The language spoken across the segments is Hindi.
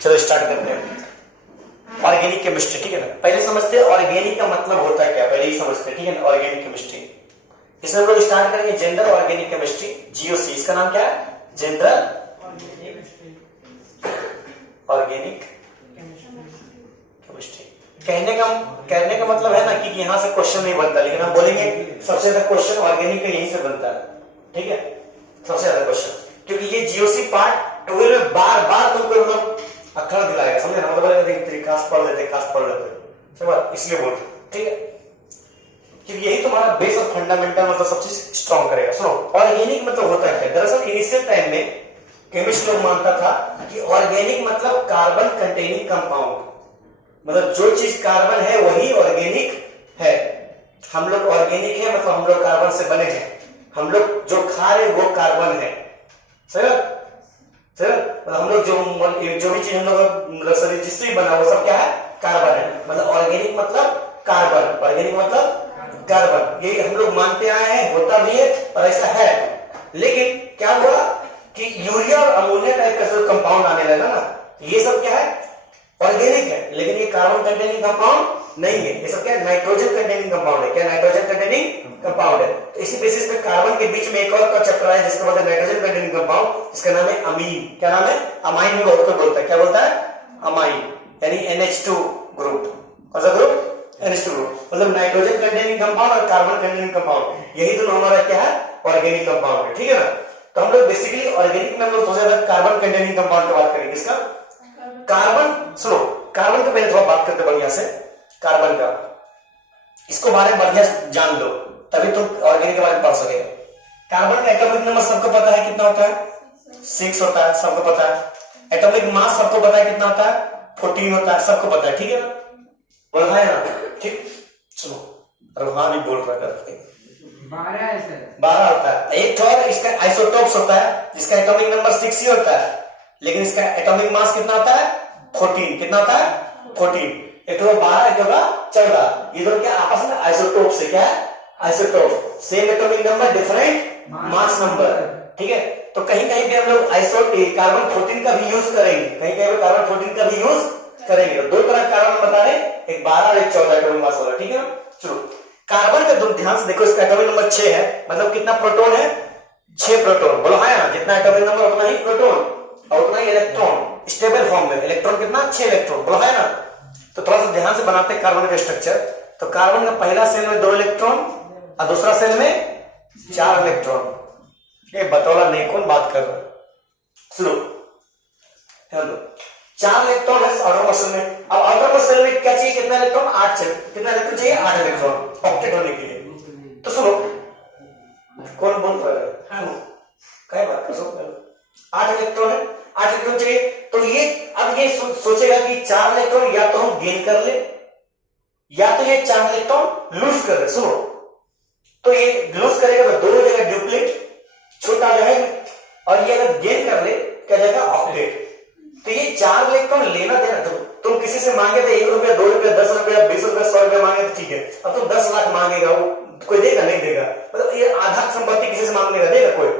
चलो स्टार्ट करते हैं। ऑर्गेनिक केमिस्ट्री, ठीक है ना। पहले समझते हैं ऑर्गेनिक का मतलब होता है क्या, पहले ही समझते हैं, ठीक है ना। ऑर्गेनिक केमिस्ट्री, इसमें हम लोग स्टार्ट करेंगे जनरल ऑर्गेनिक केमिस्ट्री, जीओसी। इसका नाम क्या है? General organic chemistry. कहने का मतलब है ना कि यहाँ से क्वेश्चन नहीं बनता, लेकिन हम बोलेंगे सबसे ज्यादा क्वेश्चन ऑर्गेनिक का यहीं से बनता है, ठीक है। सबसे ज्यादा क्वेश्चन, क्योंकि ये जीओसी पार्ट 12 में बार बार तुमको मतलब अखर दिलाएगा, समझे ना। मतलब खास पढ़ लेते सब बात इसलिए बोलते, ठीक है। क्योंकि यही तुम्हारा बेस और फंडामेंटल मतलब सब चीज स्ट्रॉन्ग करेगा। सुनो, ऑर्गेनिक मतलब होता है क्या। दरअसल इनिशियल टाइम में केमिस्ट लोग मानता था कि ऑर्गेनिक मतलब कार्बन कंटेनिंग कंपाउंड, मतलब जो चीज कार्बन है वही ऑर्गेनिक है। हम लोग ऑर्गेनिक है मतलब हम लोग कार्बन से बने हैं, हम लोग जो खा रहे वो कार्बन है, सही मतलब हम लोग जो भी चीज हम लोग शरीर जिससे बना वो सब क्या है? कार्बन है। मतलब ऑर्गेनिक मतलब कार्बन, ऑर्गेनिक मतलब कार्बन, यही हम लोग मानते आए हैं, होता भी है और ऐसा है। लेकिन क्या हुआ कि यूरिया और अमोनिया टाइप का जो कंपाउंड आने लगा ना, ये सब क्या है? ऑर्गेनिक है, लेकिन ये कार्बन कंटेनिंग कंपाउंड नहीं है। ये सब क्या है? नाइट्रोजन कंटेनिंग कंपाउंड है। क्या नाइट्रोजन कंटेनिंग कंपाउंड है। तो इसी बेसिस पे कार्बन के बीच में एक और का चैप्टर है जिसका मतलब नाइट्रोजन कंटेनिंग कंपाउंड, जिसका नाम है अमीन। क्या नाम है? अमाइन भी बहुत बोलता है। क्या बोलता है? अमाइन, यानी NH2 ग्रुप। कौन सा ग्रुप? NH2 group. मतलब नाइट्रोजन कंटेनिंग कंपाउंड और कार्बन कंटेनिंग कंपाउंड, यही दोनों हमारा क्या है? ऑर्गेनिक कंपाउंड है, ठीक है ना। तो हम लोग बेसिकली ऑर्गेनिक में हम लोग सबसे ज्यादा कार्बन कंटेनिंग कंपाउंड की बात करेंगे। इसका कार्बन, सुनो कार्बन का पहले थोड़ा बात करते बढ़िया से। कार्बन का इसको बारे में बढ़िया जान लो, तभी तुम ऑर्गेनिक के बारे में पढ़ सके। कार्बन का एटॉमिक नंबर सबको पता है कितना होता है? 6 होता है, सबको पता है। एटॉमिक मास सबको पता है कितना होता है? 14 होता है, सबको पता है, ठीक है ना। बोल है ना, ठीक। सुनो, रोहान भी बोल रहा है 12 है सर, 12 होता है। एक तो और इसका आइसोटोप्स होता है जिसका एटॉमिक नंबर 6 ही होता है, लेकिन इसका एटॉमिक मास कितना होता है? 14। कितना होता है? 14। एक तो 12, एक तो 14। ये दोनों क्या आपस में आइसोटोप से, क्या है? Isotope, same atomic number different mass number, ठीक है। तो कहीं कहीं पे हम लोग आइसोटोप कार्बन 14 का भी यूज करेंगे, कहीं कहीं पे कार्बन 14 का भी यूज करेंगे। दो तरह का कार्बन बता रहे, एक 12 और एक 14 एटॉमिक मास वाला, ठीक है ना। चलो कार्बन का तुम ध्यान से देखो, इसका एटॉमिक नंबर 6 है, मतलब कितना प्रोटॉन है? 6 प्रोटॉन। बोलो है ना, जितना एटॉमिक नंबर उतना ही प्रोटॉन और उतना ही इलेक्ट्रॉन स्टेबल फॉर्म में। इलेक्ट्रॉन कितना? 6 इलेक्ट्रॉन। बोलो है ना। तो थोड़ा सा ध्यान से बनाते हैं कार्बन का स्ट्रक्चर। तो कार्बन का पहला सेल में 2 इलेक्ट्रॉन और दूसरा सेल में 4 इलेक्ट्रॉन। ये बतौला नहीं, कौन बात कर रहा है? सुनो, हेलो, 4 इलेक्ट्रॉन है आउटर सेल में। अब आउटर सेल में क्या चाहिए? कितना इलेक्ट्रॉन? 8 चाहिए। कितना इलेक्ट्रॉन चाहिए? 8 इलेक्ट्रॉन ऑक्टेट होने के लिए। तो सुनो, कौन बोल रहा है? क्या बात कर रहे हो? 8 इलेक्ट्रॉन है, 8 इलेक्ट्रॉन चाहिए। तो ये अब ये सोचेगा कि 4 इलेक्ट्रॉन या तो हम गेन कर ले या तो ये 4 इलेक्ट्रॉन लूज कर ले। सुनो, तो ये लूज करेगा तो 2 हो जाएगा ड्यूप्लेट, छोटा आ जाएगा, और ये अगर गेन कर ले क्या जाएगा? ऑक्टेट। तो ये 4 इलेक्ट्रॉन लेना देना, तो तुम किसी से मांगे तो 1 रुपया, 2 रुपया, 10 रुपया, 20 रुपया, 100 रुपया मांगे तो ठीक है। अब तुम 10 लाख मांगेगा, वो कोई देगा? नहीं देगा। मतलब ये आधा संपत्ति किसी से मांगने का देगा कोई?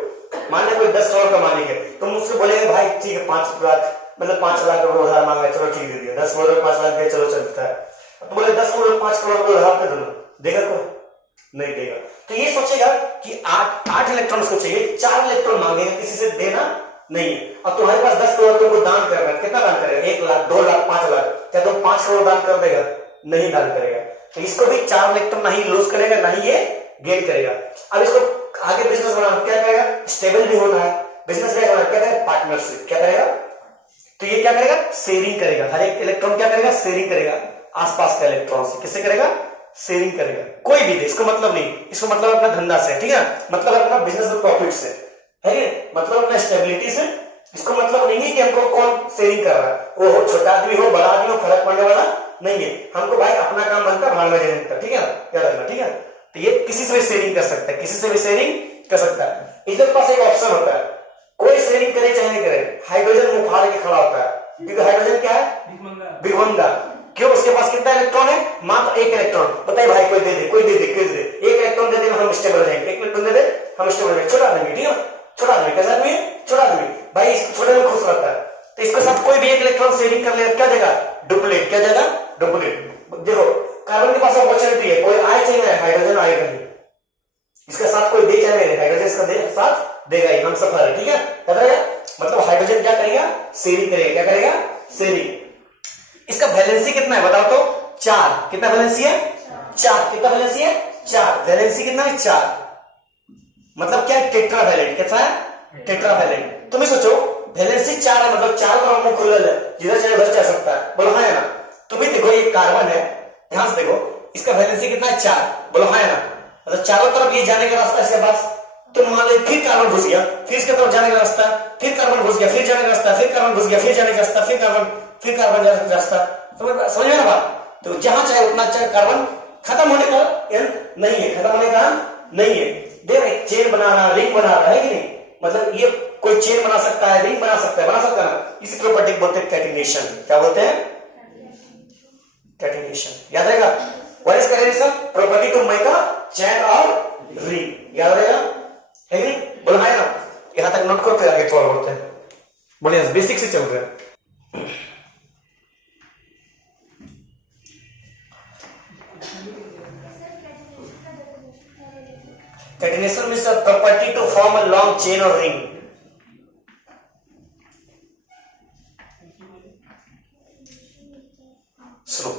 मान ले कोई 10 करोड़ का मालिक है, तुम मुझसे बोलेगा भाई ठीक है 5 लाख, मतलब 5 लाख रुपए उधार मांगा, चलो ठीक दे दिया। 10 करोड़ 5 लाख दे, चलो चलता है। तो बोले 10 करोड़ 5 करोड़ रुपए उधार दे दो, देगा कोई? नहीं देगा। तो ये सोचेगा कि 8 इलेक्ट्रॉन को चाहिए, 4 इलेक्ट्रॉन मांगेगा, किसी से देना नहीं है। अब तुम्हारे पास 10 करोड़, तुमको दान करना है, कितना दान करेगा? 1 लाख, 2 लाख, 5 लाख। क्या तुम 5 करोड़ दान कर देगा? नहीं दान करेगा। तो इसको भी 4 इलेक्ट्रॉन नहीं लूज करेगा, नहीं ये गेन करेगा। अब इसको आगे बिजनेस बनाना क्या करेगा? स्टेबल भी होना है, बिजनेस क्या करेगा? पार्टनरशिप। क्या करेगा? तो ये क्या करेगा? शेयरिंग करेगा। हर एक इलेक्ट्रॉन क्या करेगा? शेयरिंग करेगा आसपास का इलेक्ट्रॉन से। किससे करेगा? शेयरिंग करेगा। कोई भी दे, इसको मतलब नहीं, इसको मतलब अपना धंधा से, ठीक है, मतलब अपना बिजनेस में प्रॉफिट से, है मतलब अपना स्टेबिलिटी से। इसको मतलब नहीं है कि हमको कौन शेयरिंग कर रहा है, वो हो छोटा आदमी हो बड़ा आदमी हो, फर्क पड़ने वाला नहीं है। हमको भाई अपना काम बनता है, भाड़ में जाने का, ठीक है, क्या रखना, ठीक है। तो ये किसी से भी शेयरिंग कर सकता है, किसी से भी शेयरिंग कर सकता है। इसके पास एक ऑप्शन होता है, कोई शेयरिंग करे चाहे नहीं करे, हाइड्रोजन मुंह फाड़ के खड़ा होता है, क्योंकि हाइड्रोजन क्या है? भिखमंगा। क्यों? उसके पास कितना इलेक्ट्रॉन है? मात्र 1 इलेक्ट्रॉन। बताइए भाई, कोई दे दे, कोई दे दे, कोई दे दे। 1 इलेक्ट्रॉन दे दे, हम स्टेबल रहेंगे। 1 इलेक्ट्रॉन दे दे, हम स्टेबल रहेंगे। छोटा आदमी, ठीक है, छोटा आदमी कैसा आदमी है? छोटा आदमी भाई, इस छोटे में खुश रहता है। तो इसके साथ कोई भी एक इलेक्ट्रॉन शेयरिंग कर लेगा, क्या देगा? डुप्लीकेट। क्या देगा? डुप्लीकेट। देखो कार्बन के पास अपॉर्चुनिटी है, कोई आए चाहिए हाइड्रोजन आएगा नहीं, इसके साथ कोई दे चाहे हाइड्रोजन इसका साथ देगा ही, हम सफर है, ठीक है, याद रहेगा। मतलब हाइड्रोजन क्या करेगा? शेयरिंग करेगा। क्या करेगा? शेयरिंग। इसका वैलेंसी कितना है बताओ तो? 4। कितना वैलेंसी है? 4। कितना वैलेंसी है? 4। वैलेंसी कितना है? 4। मतलब क्या है? टेट्रावैलेंट। कैसा है? टेट्रावैलेंट। तुम्हें सोचो वैलेंसी 4 है, मतलब 4 परमाणु खुलल है, जिधर चाहे उधर जा सकता है, बोलो हाँ है ना। तुम्हें देखो ये कार्बन है, ध्यान से देखो, इसका वैलेंसी कितना है? 4, बोलो हाँ है ना। मतलब चारों तरफ ये जाने का रास्ता इसके पास। तो मान लो फिर कार्बन घुस गया, फिर इसके तरफ जाने का रास्ता, फिर कार्बन घुस गया, फिर जाने का रास्ता, फिर कार्बन घुस गया, फिर जाने का रास्ता, फिर कार्बन जाने का रास्ता। समझ में ना बात? तो जहां चाहे उतना चाहे कार्बन खत्म होने का नहीं है, खत्म होने का नहीं है। देख एक चेन बना रहा, रिंग बना रहा है कि नहीं, मतलब ये कोई चेन बना सकता है, रिंग बना सकता है ना। इसी प्रॉपर्टी को बोलते हैं कैटिनेशन। क्या बोलते हैं? कैटिनेशन। याद रहेगा? What is catenation? Property to make a chain और रिंग। याद रहेगा है कि नहीं? बोलो है ना। यहां तक नोट करो, फिर आगे थोड़ा बढ़ते हैं। बोलिए बेसिक से चल रहे हैं। Catenation means a property to form a long chain or ring. सुनो,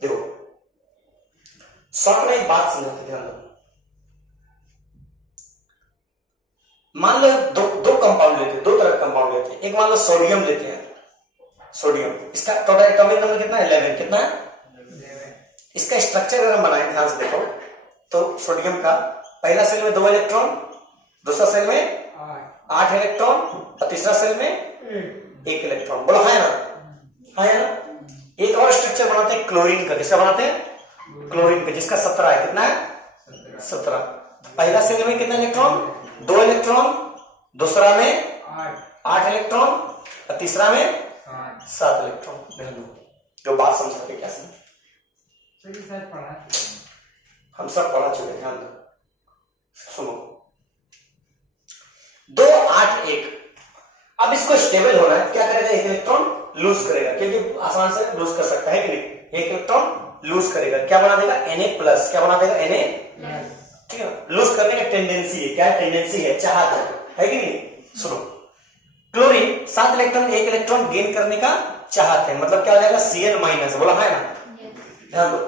देखो शॉर्ट में एक बात समझते, ध्यान दो। मान लो दो कंपाउंड लेते हैं, दो तरह के कंपाउंड लेते हैं। एक मान लो सोडियम लेते हैं, सोडियम, इसका टोटल एटॉमिक नंबर कितना है? 11। कितना है? इसका स्ट्रक्चर अगर हम बनाए ध्यान से देखो तो सोडियम का पहला सेल में 2 इलेक्ट्रॉन, दूसरा सेल में 8 इलेक्ट्रॉन और तीसरा सेल में 1 इलेक्ट्रॉन। बोलो हाँ है ना? हाँ है ना। एक और स्ट्रक्चर बनाते हैं क्लोरीन का। किसका बनाते हैं? क्लोरीन का, जिसका 17 है। कितना है? 17। पहला सेल में कितना इलेक्ट्रॉन? 2 इलेक्ट्रॉन, दूसरा में 8 इलेक्ट्रॉन और तीसरा में 7 इलेक्ट्रॉन। जो बात समझाते क्या समझ? हम सब पढ़ा चुके, ध्यान दो, सुनो। 2 8 1। अब इसको स्टेबल होना है, क्या करेगा? 1 इलेक्ट्रॉन लूज करेगा, क्योंकि आसान से लूज कर सकता है कि नहीं। 1 इलेक्ट्रॉन लूज करेगा, क्या बना देगा? Na+। क्या बना देगा? Na। ठीक है, लूज करने का टेंडेंसी है। क्या है? टेंडेंसी है, चाहत है कि नहीं। सुनो, क्लोरीन 7 इलेक्ट्रॉन 1 इलेक्ट्रॉन गेन करने का चाहत है, मतलब क्या हो जाएगा? Cl-। बोला है ना। ध्यान दो,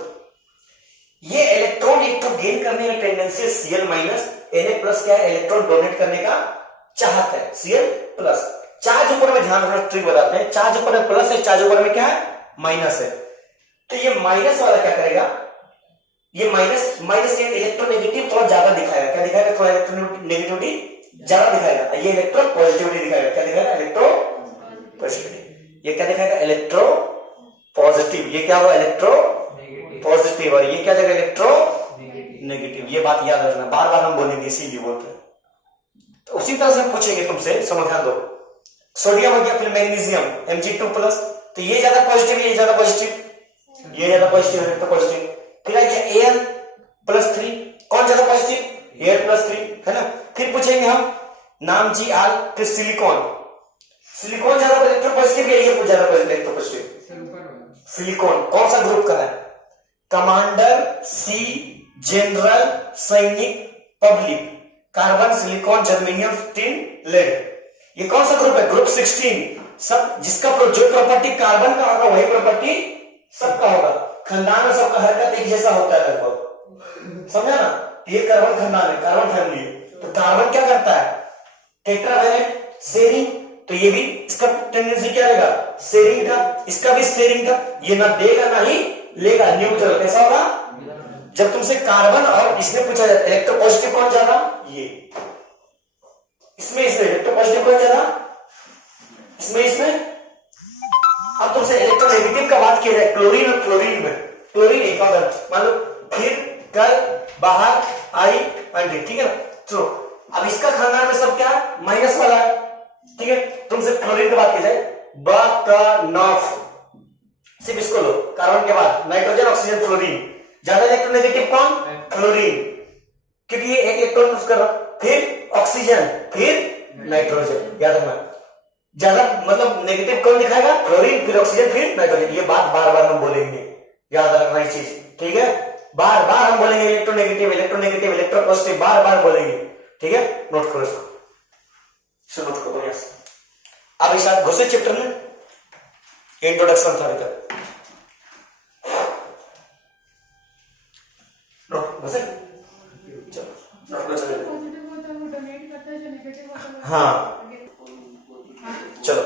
ये इलेक्ट्रॉन एक तो गेन करने का टेंडेंसी है Cl-, Na+ क्या है? इलेक्ट्रॉन डोनेट करने का चाहत है, Cl+। चार्ज ऊपर में ध्यान रखना, ट्रिक बताते हैं। चार्ज ऊपर में प्लस है, चार्ज ऊपर में क्या है? माइनस है। तो ये माइनस वाला क्या करेगा? ये माइनस इलेक्ट्रोनेगेटिव थोड़ा ज्यादा दिखाएगा। क्या दिखाएगा? थोड़ा इलेक्ट्रोनेगेटिविटी ज्यादा दिखाएगा। ये इलेक्ट्रो पॉजिटिविटी दिखाएगा। क्या दिखाएगा? Electro positivity. ये क्या दिखाएगा? Electro positive. ये क्या होगा? Electro positive. और ये क्या देगा? Electro negative. ये बात याद रखना, बार बार हम बोलेंगे, इसीलिए बोलते हैं। तो उसी तरह से पूछेंगे तुमसे, समझ दो। सोडियम हो गया, फिर मैग्नीशियम Mg2+, तो ये ज्यादा पॉजिटिव, ये ज्यादा पॉजिटिव, ये ज्यादा पॉजिटिव है, तो पॉजिटिव। फिर आ गया Al+3, कौन ज्यादा पॉजिटिव? Al+3 है ना। फिर पूछेंगे हम नाम जी आल, फिर सिलिकॉन। सिलिकॉन ज्यादा इलेक्ट्रोपॉजिटिव या ये ज्यादा इलेक्ट्रोपॉजिटिव? सिलिकॉन कौन सा ग्रुप का है? कमांडर, सी, जनरल, सैनिक, public. Carbon, silicon, germanium, tin, lead. ये कौन सा ग्रुप है? ग्रुप 16। सब जिसका जो प्रॉपर्टी कार्बन का होगा वही प्रॉपर्टी सबका होगा। खानदान में सबका हरकत एक जैसा होता है लगभग, समझा ना। ये कार्बन खानदान है, कार्बन फैमिली। तो कार्बन क्या करता है? Tetravalent, sharing. तो ये भी इसका टेंडेंसी क्या रहेगा? शेयरिंग का। इसका भी शेयरिंग का। ये ना देगा ना ही लेगा, न्यूट्रल। कैसा होगा? जब तुमसे कार्बन और इसमें पूछा जाता है इलेक्ट्रोपॉजिटिव कौन ज्यादा, ये इसमें इलेक्ट्रोपॉजिटिव कौन ज्यादा, इसमें अब तुमसे इलेक्ट्रोनेगेटिव का बात किया जाए क्लोरीन और क्लोरीन में। क्लोरीन एक और मान लो, फिर कल बाहर आई अंडे, ठीक है ना। तो अब इसका खानदान में सब क्या माइनस वाला है, ठीक है। तुमसे क्लोरीन की बात की जाए, बकनफ, सिर्फ इसको लो। कार्बन के बाद नाइट्रोजन, ऑक्सीजन, फ्लोरीन। ज्यादा इलेक्ट्रोनेगेटिव कौन? क्लोरीन, क्योंकि ये एक इलेक्ट्रॉन यूज कर रहा। फिर ऑक्सीजन, फिर नाइट्रोजन। याद रखना, ज्यादा मतलब नेगेटिव कौन दिखाएगा? क्लोरीन, फिर ऑक्सीजन, फिर नाइट्रोजन। ये बात बार बार हम बोलेंगे, याद रखना ये चीज, ठीक है? बार बार हम बोलेंगे इलेक्ट्रोनेगेटिव, इलेक्ट्रोनेगेटिव, इलेक्ट्रोपॉजिटिव, बार बार बोलेंगे, ठीक है? नोट करो इसको, नोट करो बढ़िया से। अब इस घुसे चैप्टर में, इंट्रोडक्शन था अभी तक, नोट घुसे, चलो नोट चलो, हाँ चलो।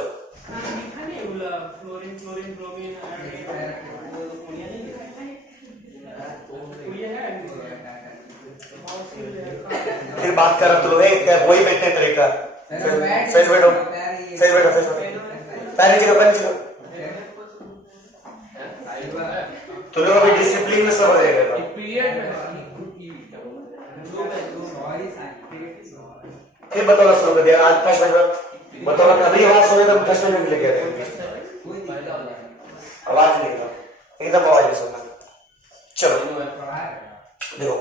फिर बात कर तुम लोग वही बैठने तरीका, सही बैठो, सही बैठो, सही बैठो, पैर नीचे करो, पैर नीचे करो। तुम लोग अभी डिसिप्लिन में सब हो जाएगा। फिर बताओ शुरू कर दिया आज फर्स्ट में, बताओ अभी आवाज सुने तो फर्स्ट में मिल गया, आवाज नहीं था एकदम, आवाज नहीं सुनना। चलो देखो,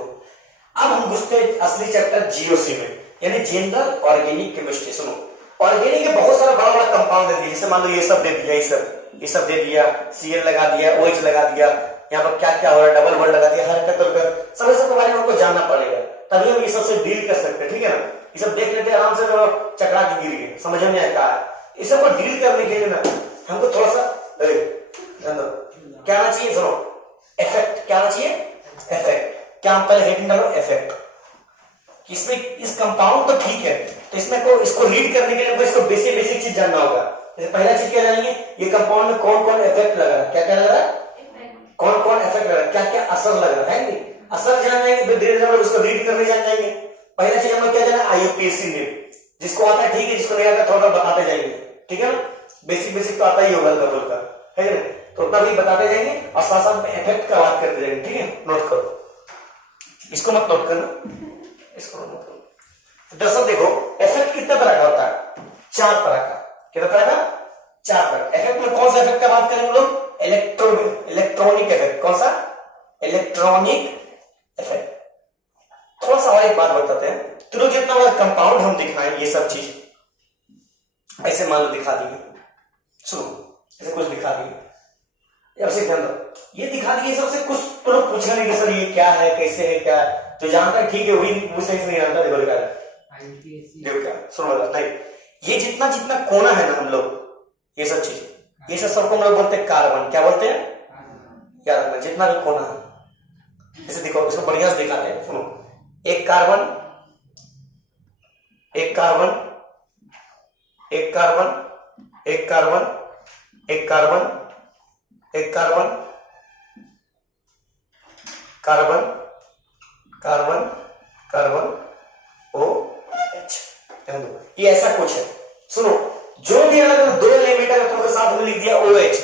अब हम घुसते असली चैप्टर जीओसी में, यानी जनरल ऑर्गेनिक केमिस्ट्री। सुनो, ऑर्गेनिक के बहुत सारा बड़ा बड़ा कंपाउंड दे दिया, जैसे मान लो ये सब दे दिया, ये सब दे दिया, Cl लगा दिया, OH लगा दिया, यहाँ पर क्या क्या हो रहा है, डबल बॉन्ड लगा दिया, हरकत कर, सब के बारे में हमको जानना पड़ेगा, तभी हम ये सबसे डील कर सकते हैं, ठीक है ना? ये सब देख लेते आराम से, तो चकरा के गिर गए, समझ में आया? इस सबको डील करने के लिए ना हमको थोड़ा सा क्या आना चाहिए? सुनो, इफेक्ट क्या आना चाहिए? इफेक्ट। क्या हम पहले हेडिंग डालो? इफेक्ट। इसमें इस कंपाउंड तो ठीक है, तो इसमें को इसको रीड करने के लिए इसको बेसिक बेसिक चीज जानना होगा। जैसे पहला चीज क्या जानेंगे, ये कंपाउंड में कौन कौन इफेक्ट लग रहा है, क्या क्या लग रहा है, कौन कौन इफेक्ट लग रहा है, क्या क्या असर लग रहा है, असर जान जाएंगे, फिर धीरे धीरे उसको रीड करने जान जाएंगे। पहला चीज हमें क्या जाना? IUPAC नेम, जिसको आता है ठीक है, जिसको नहीं आता थोड़ा बताते जाएंगे, ठीक है ना? बेसिक बेसिक तो आता ही होगा हल्का फुल्का, है ना? तो उतना भी बताते जाएंगे और साथ साथ में इफेक्ट का बात करते जाएंगे, ठीक है? नोट करो, इसको मत नोट करना, इसको नोट करो। दरअसल देखो, इफेक्ट कितने तरह का होता है? 4 तरह का। कितने तरह का? 4 तरह। इफेक्ट में कौन सा इफेक्ट का बात करेंगे हम लोग? Electronic effect. कौन सा? Electronic effect. थोड़ा सा और एक बात बताते हैं, तो लोग जितना बड़ा कंपाउंड हम दिखाएं, ये सब चीज ऐसे मान लो दिखा दिए, सुनो ऐसे कुछ दिखा दिए, ये दिखा दिए, सबसे कुछ तो लोग पूछेंगे नहीं कि सर ये क्या है, कैसे है, क्या है, तो जानता है ठीक है, वही सही से नहीं जानता। देखो लिखा है, देखो क्या, सुनो नहीं, ये जितना जितना कोना है ना हम लोग, ये सब चीज, ये सब सबको हम लोग बोलते हैं कार्बन। क्या बोलते हैं? याद रखना, जितना भी कोना है। जैसे देखो, इसको बढ़िया से दिखाते हैं, सुनो, एक कार्बन, एक कार्बन, एक कार्बन, एक कार्बन, एक कार्बन, एक carbon, carbon, carbon, carbon, OH, ये ऐसा कुछ है। सुनो, जो भी अलग 2 एलिमेंट अगर तुमको साथ में लिख दिया OH,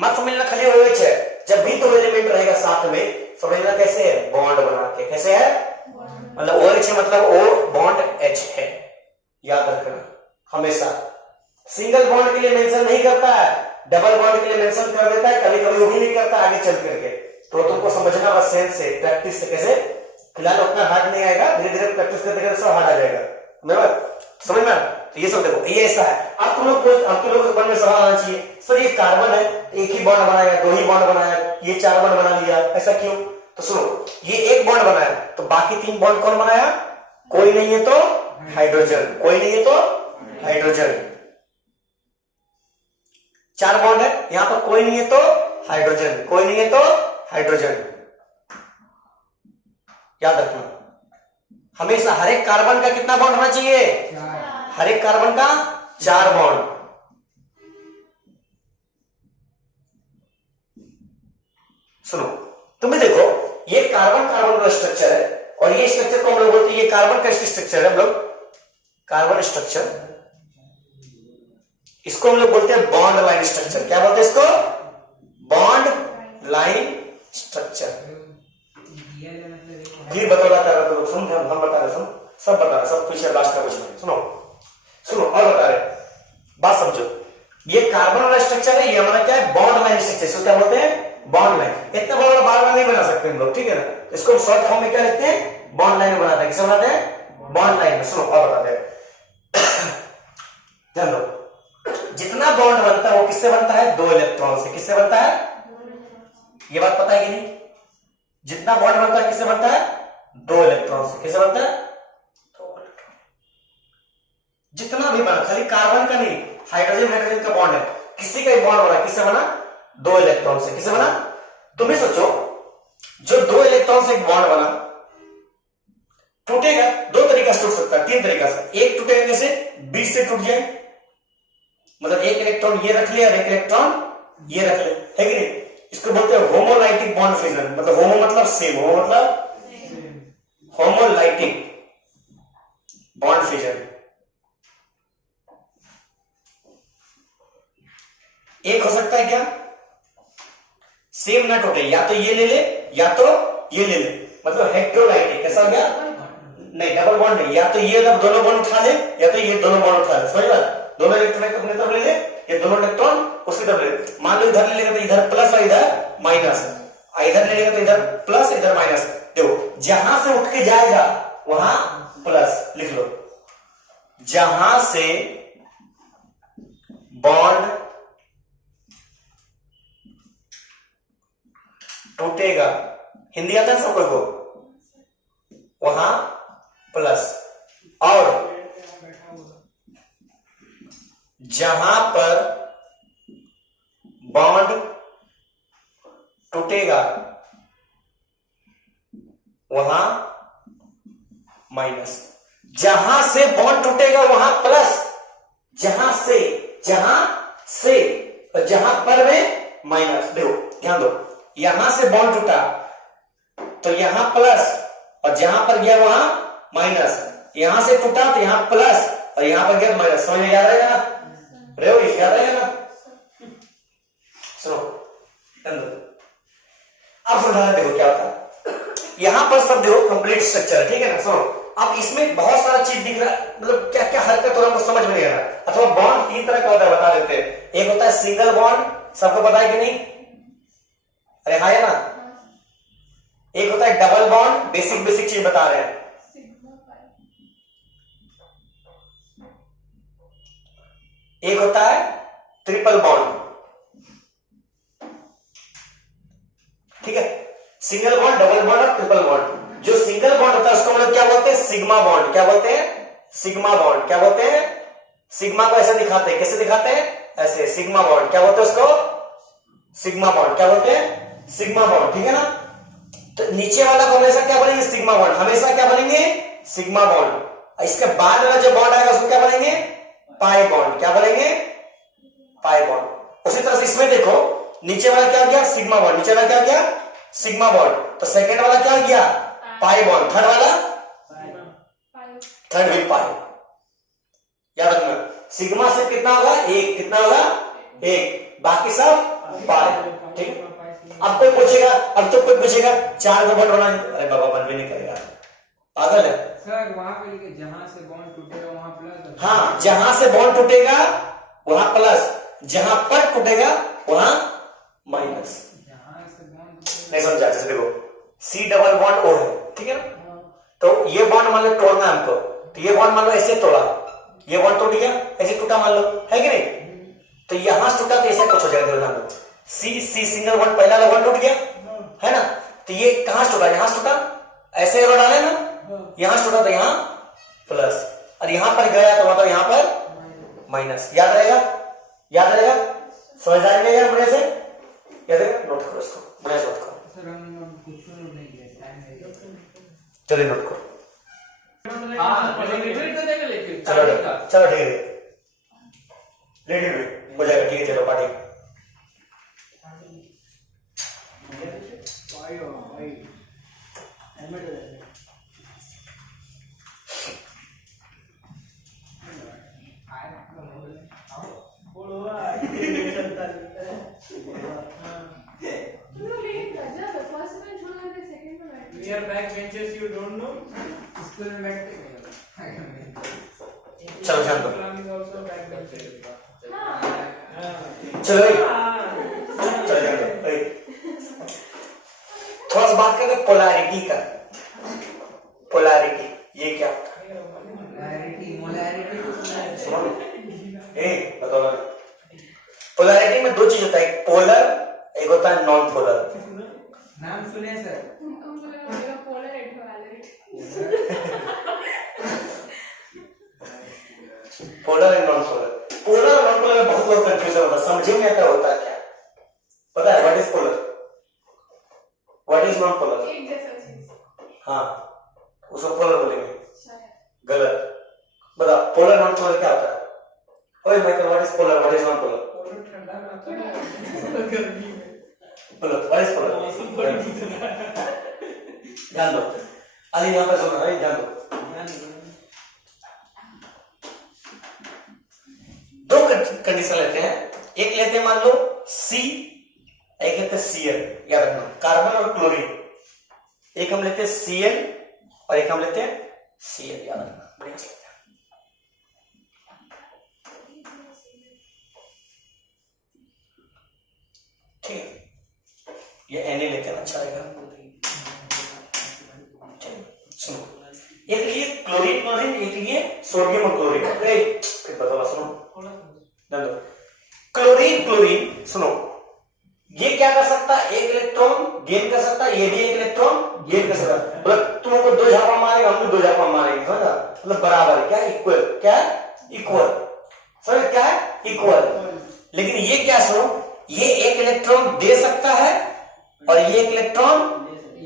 मत समझना खाली OH है, जब भी 2 एलिमेंट रहेगा साथ में, समझना कैसे है? बॉन्ड बना के। कैसे है? मतलब OH है मतलब O बॉन्ड H है, याद रखना हमेशा। सिंगल बॉन्ड के लिए मेंशन नहीं करता है, डबल बॉन्ड के लिए मेंशन कर देता है, कभी कभी वो भी नहीं करता आगे चल करके, तो तुमको समझना बस सेंस से, प्रैक्टिस से। कैसे? फिलहाल उतना हार्ड नहीं आएगा, धीरे धीरे प्रैक्टिस करते करते सब हार्ड आ जाएगा, समझ में? तो ये सब देखो, ये ऐसा है। अब तुम लोग आपके लोगों के मन में सवाल आना चाहिए, सर ये कार्बन है, एक ही बॉन्ड बनाया, 2 ही बॉन्ड बनाया, ये 4 बॉन्ड बना लिया, ऐसा क्यों? तो सुनो, ये एक बॉन्ड बनाया, तो बाकी 3 बॉन्ड कौन बनाया? कोई नहीं है तो हाइड्रोजन, कोई नहीं है तो हाइड्रोजन। 4 बॉन्ड है, यहां पर कोई नहीं है तो हाइड्रोजन, कोई नहीं है तो हाइड्रोजन। याद रखना हमेशा, हर एक कार्बन का कितना बॉन्ड होना चाहिए? हर एक कार्बन का 4 बॉन्ड। सुनो, तुम्हें देखो, ये कार्बन कार्बन का स्ट्रक्चर है, और ये स्ट्रक्चर को हम लोग बोलते हैं, ये कार्बन का स्ट्रक्चर है, हम लोग कार्बन स्ट्रक्चर, इसको हम लोग बोलते हैं बॉन्ड लाइन स्ट्रक्चर। क्या बोलते हैं इसको? Bond line structure. फिर बता कर रहे तो सुन, हम बता रहे, सुन सब बता रहे, सब कुछ है, लास्ट का कुछ नहीं। सुनो सुनो और बता रहे, बात समझो, ये कार्बन वाला स्ट्रक्चर है, ये हमारा क्या है? Bond line structure. इसको क्या बोलते हैं? Bond line. इतना बड़ा बार बार नहीं बना सकते हम लोग, ठीक है ना? इसको शॉर्ट फॉर्म में क्या लिखते हैं? बॉन्ड लाइन बनाते हैं। किसे बनाते हैं? बॉन्ड लाइन में। सुनो और बताते हैं, ध्यान दो। जितना बॉन्ड बनता है वो किससे बनता है? 2 इलेक्ट्रॉन से। किससे बनता है? ये बात पता है कि नहीं? जितना बॉन्ड बनता है किससे बनता है? 2 इलेक्ट्रॉन से। किससे बनता है? 2 इलेक्ट्रॉन। जितना भी बना, खाली कार्बन का नहीं, हाइड्रोजन हाइड्रोजन का बॉन्ड है, किसी का बॉन्ड बना किससे बना? 2 इलेक्ट्रॉन से। किससे बना? तुम ही सोचो, जो 2 इलेक्ट्रॉन से एक बॉन्ड बना, टूटेगा 2 तरीका से टूट सकता है, 3 तरीका से। एक टूटेगा कैसे? बीच से टूट जाए, मतलब एक इलेक्ट्रॉन ये रख लिया और एक इलेक्ट्रॉन ये रख लिया, है कि नहीं? इसको बोलते हैं होमोलाइटिक बॉन्ड फिजन। मतलब होमो मतलब सेम, होमो मतलब होमोलाइटिक बॉन्ड फिजन। एक हो सकता है क्या? सेम ना टूटे, या तो ये ले ले या तो ये ले ले, मतलब हेट्रोलाइटिक। कैसा हो गया? नहीं, डबल बॉन्ड नहीं, या तो ये लोग दोनों बॉन्ड उठा ले या तो ये दोनों बॉन्ड उठा ले। समझ में? दोनों इलेक्ट्रॉन अपने तरफ ले ले, ये दोनों इलेक्ट्रॉन उसकी तरफ ले ले। मान लो इधर ले लेगा तो इधर प्लस और इधर माइनस, इधर ले लेगा तो इधर प्लस इधर माइनस। देखो, जहां से उठ के जाएगा वहां प्लस लिख लो। जहां से बॉन्ड टूटेगा, हिंदी आता है सब कोई को, वहां प्लस। और जहां पर बॉन्ड टूटेगा वहां माइनस। जहां से बॉन्ड टूटेगा वहां प्लस, जहां से और जहां पर में माइनस। देखो ध्यान दो, यहां से बॉन्ड टूटा तो यहां प्लस और जहां पर गया वहां माइनस, यहां से टूटा तो यहां प्लस और यहां पर गया तो माइनस। समझ में याद रहेगा ना? रहो, याद रहेगा ना? सुनो, अब समझाना, देखो क्या होता है। यहां पर सब देखो कंप्लीट स्ट्रक्चर है, ठीक है ना? सुनो, अब इसमें बहुत सारा चीज दिख रहा है, मतलब क्या क्या हरकत हो रहा है हमको समझ में नहीं आ रहा। अथवा बॉन्ड 3 तरह का होता है, बता देते हैं। एक होता है सिंगल बॉन्ड, सबको पता है कि नहीं? अरे हाँ है ना? एक होता है डबल बॉन्ड, बेसिक चीज बता रहे हैं। एक होता है ट्रिपल बॉन्ड, ठीक है? सिंगल बॉन्ड, डबल बॉन्ड और ट्रिपल बॉन्ड। जो सिंगल बॉन्ड होता है उसको हम लोग क्या बोलते हैं? Sigma bond. क्या बोलते हैं? Sigma bond. क्या बोलते हैं? सिग्मा को ऐसे दिखाते हैं, कैसे दिखाते हैं? ऐसे, सिग्मा बॉन्ड। क्या बोलते हैं उसको? Sigma bond. क्या बोलते हैं? सिग्मा बॉन्ड, ठीक है ना? तो नीचे वाला को हमेशा क्या बोलेंगे? Sigma bond. हमेशा क्या बोलेंगे? Sigma bond. इसके बाद वाला जो बॉन्ड आएगा उसको क्या बोलेंगे? Pi bond. क्या बोलेंगे? Pi bond. उसी तरह से इसमें देखो, नीचे वाला क्या हो गया? Sigma bond. नीचे वाला क्या हो गया? Sigma bond. तो सेकंड वाला क्या हो गया? Pi bond. थर्ड वाला? थर्ड भी पाई। याद रखना, सिग्मा से कितना होगा? 1। कितना होगा? 1। बाकी सब पाई, ठीक है? अब कोई पूछेगा, अब तो कोई पूछेगा 4 का बॉन्ड होना है, अरे बाबा बन भी नहीं करेगा, पागल है सर। वहां पे लिखे जहां से बॉन्ड टूटेगा वहां प्लस। हाँ, जहां से बॉन्ड टूटेगा वहां प्लस, जहां पर टूटेगा वहां माइनस। जहां से बॉन्ड नहीं समझा? जैसे देखो, सी डबल बॉन्ड ओ है, ठीक है ना? तो ये बॉन्ड मान लो तोड़ना हमको, तो ये बॉन्ड मान लो ऐसे तोड़ा, ये बॉन्ड टूट गया, ऐसे टूटा मान लो, है कि नहीं? तो यहां से टूटा तो ऐसा कुछ हो जाएगा। ध्यान दो, सी सिंगल बॉन्ड, पहला वाला बॉन्ड टूट गया, है ना? तो ये कहां से टूटा? यहां से टूटा, ऐसे एरो डाले ना, यहां से टूटा तो यहां प्लस, और यहां पर गया तो मतलब यहां पर माइनस। याद रहेगा? याद रहेगा? समझ आएगा यार? बढ़िया से याद रहेगा? नोट करो इसको, बढ़िया से नोट करो। सर हम कुछ नोट नहीं किया, टाइम नहीं। चलिए नोट करो। हां, लिमिट तो देंगे लेकिन चलो चलो ठीक है, रेडी हो जाएगा, ठीक है? चलो party. We are back benches, you don't know? School में बैठते हैं। चलो ध्यान दो, also back benches. चलो चलो ध्यान दो। थोड़ा सा बात करते पोलैरिटी का। पोलैरिटी ये क्या होता है? मोलैरिटी को सुना है। सुनो बताओ ना, पोलैरिटी में दो चीज होता है, एक पोलर, एक होता है नॉन पोलर। नाम सुने sir? Polar and non polar. Polar और नॉन पोलर में बहुत लोग कंफ्यूजन होता है, समझे नहीं आता होता है क्या। पता है what is polar, what is non polar? एक जैसा चीज। हाँ, उसको पोलर बोलेंगे, गलत। बता पोलर नॉन पोलर क्या होता है? ओए Michael, what is polar, what is non polar? Polar ठंडा में आता है, गर्मी में। Polar, what is polar? ध्यान दो अली, यहाँ पे सुनो, ध्यान दो। दो कंडीशन लेते हैं, एक लेते हैं मान लो सी, एक लेते हैं Cl, याद रखना, कार्बन और क्लोरीन। एक हम लेते हैं Cl और एक हम लेते हैं Cl, याद रखना, बढ़िया से लेते हैं। ठीक, ये Na लेते हैं, अच्छा रहेगा। सुनो, एक लिए क्लोरीन क्लोरीन, एक लिए सोडियम और क्लोरीन। फिर बताओ, सुनो क्लोरीन क्लोरीन, सुनो, ये क्या कर सकता है, एक इलेक्ट्रॉन गेन कर सकता है, ये भी एक इलेक्ट्रॉन गेन कर सकता है। मतलब तुमको दो झापा मारेगा, हम भी दो झापा मारेंगे, समझा? मतलब बराबर है, क्या इक्वल, क्या इक्वल, समझ क्या है इक्वल। लेकिन ये क्या, सुनो, ये एक इलेक्ट्रॉन दे सकता है और ये एक इलेक्ट्रॉन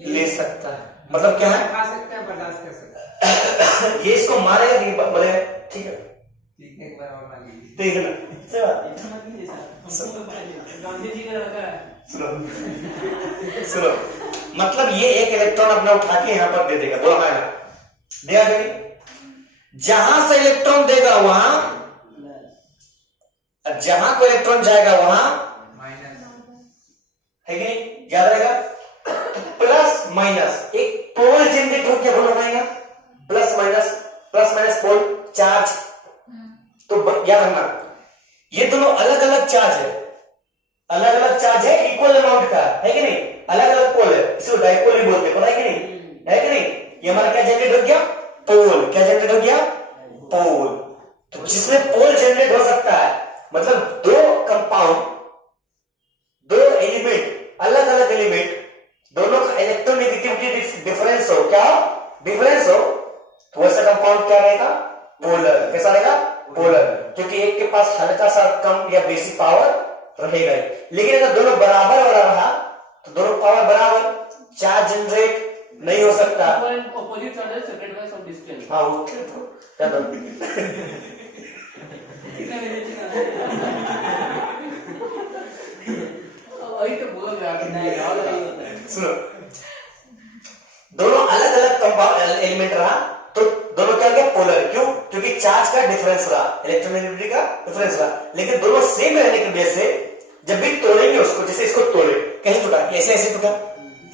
ले सकता है। मतलब क्या है, खा सकता है, बर्दाश्त कर सकता है। ये इसको मारेगा कि बोलेगा ठीक है, एक बार और मांग लीजिए। ठीक है ना, सही बात। गांधी जी का लड़का है। सुनो सुनो, मतलब ये एक इलेक्ट्रॉन अपना उठा के यहां पर दे देगा, बोला ना, दिया कहीं, जहां से इलेक्ट्रॉन देगा वहां, जहां कोई इलेक्ट्रॉन जाएगा वहां माइनस है कि नहीं, याद रहेगा। प्लस माइनस एक पोल जनरेट हो क्या बोला जाएगा, प्लस माइनस पोल चार्ज। तो याद रखना, ये दोनों अलग अलग चार्ज है, अलग अलग चार्ज है, इक्वल अमाउंट का है कि नहीं, अलग अलग पोल है, इसको डाइपोल ही बोलते हैं, पता है कि नहीं, है कि नहीं। ये हमारा क्या जनरेट हो गया, पोल, क्या जनरेट हो गया, पोल। तो जिसमें पोल जनरेट हो सकता है, मतलब दो कंपाउंड, दो एलिमेंट, अलग अलग एलिमेंट, दोनों का इलेक्ट्रोनेगेटिविटी डिफरेंस हो, क्या डिफरेंस हो, तो वैसा कंपाउंड क्या रहेगा, पोलर। कैसा रहेगा, पोलर, क्योंकि एक के पास हल्का सा कम या बेसी पावर रहेगा ही। लेकिन अगर दोनों बराबर वाला रहा तो दोनों पावर बराबर, चार्ज जनरेट नहीं हो सकता। Opposite charges separate by some distance. हाँ, वो क्या था, वही तो बोल रहा है, नहीं और नहीं होता है। सुनो, दोनों अलग अलग कंपाउंड एलिमेंट रहा तो दोनों क्या गया, पोलर। क्यों, क्योंकि चार्ज का डिफरेंस रहा, इलेक्ट्रोनेगेटिविटी का डिफरेंस रहा। लेकिन दोनों सेम रहने की वजह से जब भी तोड़ेंगे उसको, जैसे इसको तोड़े, कैसे टूटा, ऐसे ऐसे टूटा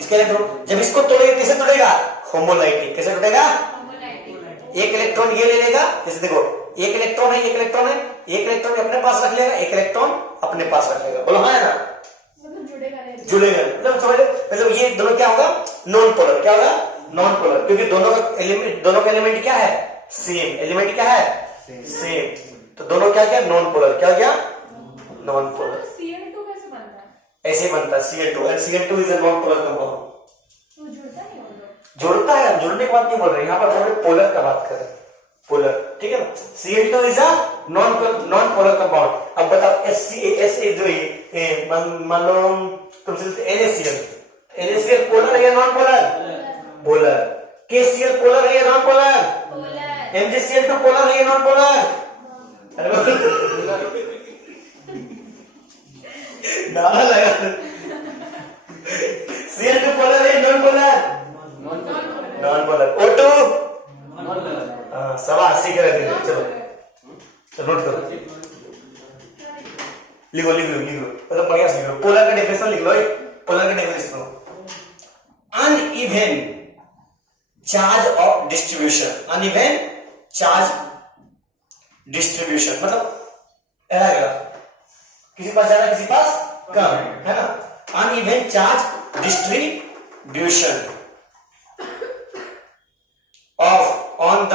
इसके इलेक्ट्रॉन, जब इसको तोड़ेंगे कैसे टूटेगा, होमोलाइटिक। कैसे टूटेगा, एक इलेक्ट्रॉन ये ले लेगा, जैसे देखो एक इलेक्ट्रॉन है, एक इलेक्ट्रॉन है, एक इलेक्ट्रॉन अपने पास रख लेगा, एक इलेक्ट्रॉन अपने पास रख लेगा, बोलो हाँ है ना, जुड़ेगा। मतलब समझ, मतलब ये दोनों क्या होगा, नॉन पोलर। क्या होगा, नॉन पोलर, क्योंकि दोनों का एलिमेंट क्या है, सेम। एलिमेंट क्या है, सेम। तो दोनों क्या क्या, नॉन पोलर। क्या हो गया, नॉन पोलर। Cl2 कैसे बनता है? ऐसे बनता है Cl2, and Cl2 is a non polar compound। तो जुड़ता नहीं होगा? जुड़ता है, जुड़ने की बात नहीं बोल रहे, यहाँ पर हम पोलर का बात कर रहे हैं, पोलर, ठीक है ना। Cl2 is a non polar compound। अब बताओ SA जो है, मान लो तुमसे NaCl पोलर है या non polar, polar. KCl polar है या नॉन पोलर, MgCl2 पोलर है या नॉन पोलर, नारा लगा। Cl2 पोलर है non polar, non polar. O2 सवा 80 कर देंगे। चलो नोट करो, लिखो मतलब बढ़िया से लिखो, पोलर का डेफिनेशन लिख लो, पोलर का definition. Uneven charge of distribution, uneven charge distribution मतलब ऐसा, किसी पास ज्यादा किसी पास कम, है ना। Uneven charge distribution of on the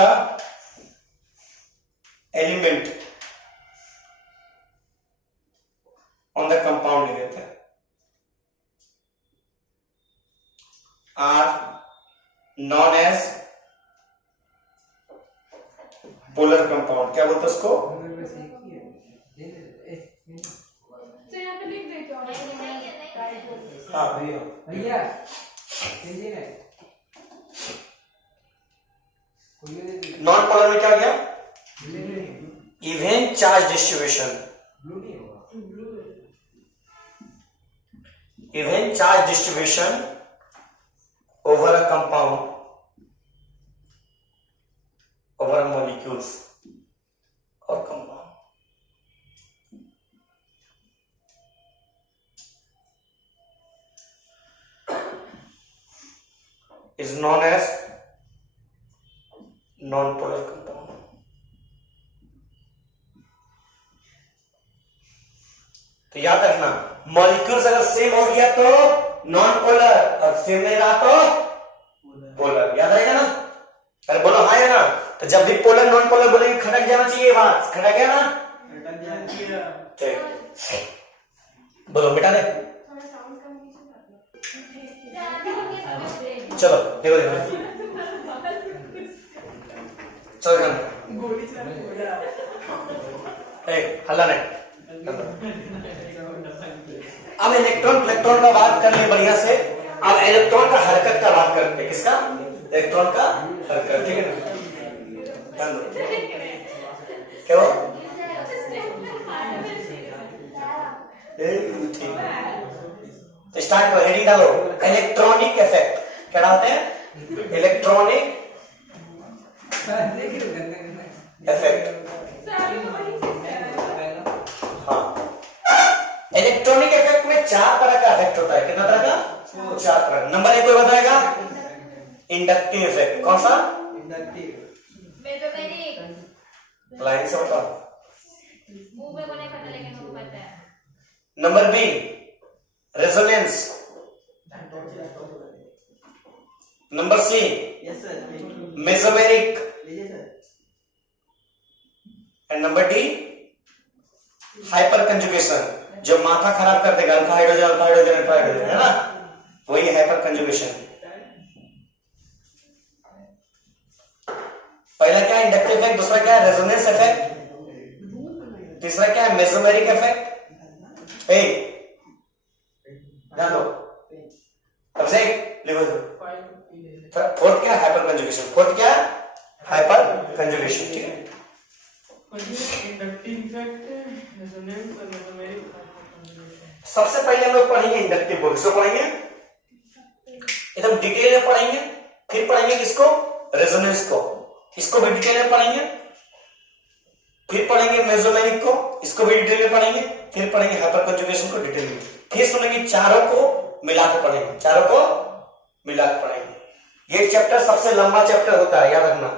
element on the compound लिख देते हैं are known as polar compound. क्या बोलते हैं उसको? तो यहाँ पे लिख देते हो हाँ भैया नॉन पोलर में क्या हो गया? Even charge distribution. Even charge distribution over a compound, over a molecules or compound. Is known as non-polar compound. तो याद रखना मॉलिक्यूल्स अगर सेम हो गया तो नॉन पोलर और सेम नहीं रहा तो पोलर। याद रहेगा ना? अरे बोलो हाँ या ना? तो जब भी पोलर नॉन पोलर बोलेंगे खटक जाना चाहिए बात। खटक गया ना? ठीक बोलो बेटा दे। थोड़ा साउंड कम कीजिए। चलो देखो देखो चलो जान गोली चला हल्ला नहीं। अब इलेक्ट्रॉन इलेक्ट्रॉन का बात कर ले बढ़िया से। अब इलेक्ट्रॉन का हरकत का बात करते हैं। किसका? इलेक्ट्रॉन का हरकत। ठीक है ना? क्या हुआ? तो स्टार्ट करो हेडिंग डालो इलेक्ट्रॉनिक इफेक्ट। क्या डालते हैं? Electronic effect. हाँ इलेक्ट्रॉनिक इफेक्ट में 4 तरह का इफेक्ट होता है। कितना तरह का? 4 तरह। नंबर 1 कोई बताएगा? Inductive effect. कौन सा? लाइन से बताओ। Number B resonance. Number C mesomeric. And number D hyperconjugation, जो माथा खराब कर देगा। Alpha hydrogen alpha hydrogen alpha hydrogen है ना, वही हाइपर कंजुगेशन। पहला क्या है? Inductive effect. दूसरा क्या है? Resonance effect. तीसरा क्या है? Mesomeric effect. ध्यान दो लिखो। फोर्थ क्या? Hyperconjugation. फोर्थ क्या? Hyperconjugation. ठीक है। सबसे पहले हम लोग पढ़ेंगे इंडक्टिव को। किसको पढ़ेंगे? एकदम डिटेल में पढ़ेंगे। फिर पढ़ेंगे किसको? रेजोनेंस को। इसको भी डिटेल में पढ़ेंगे। फिर पढ़ेंगे मेसोमेरिक को। इसको भी डिटेल में पढ़ेंगे। फिर पढ़ेंगे हाइपर कंजुगेशन को डिटेल में। फिर सुनेंगे चारों को मिलाकर पढ़ेंगे। चारों को मिलाकर पढ़ेंगे। ये चैप्टर सबसे लंबा चैप्टर होता है, याद रखना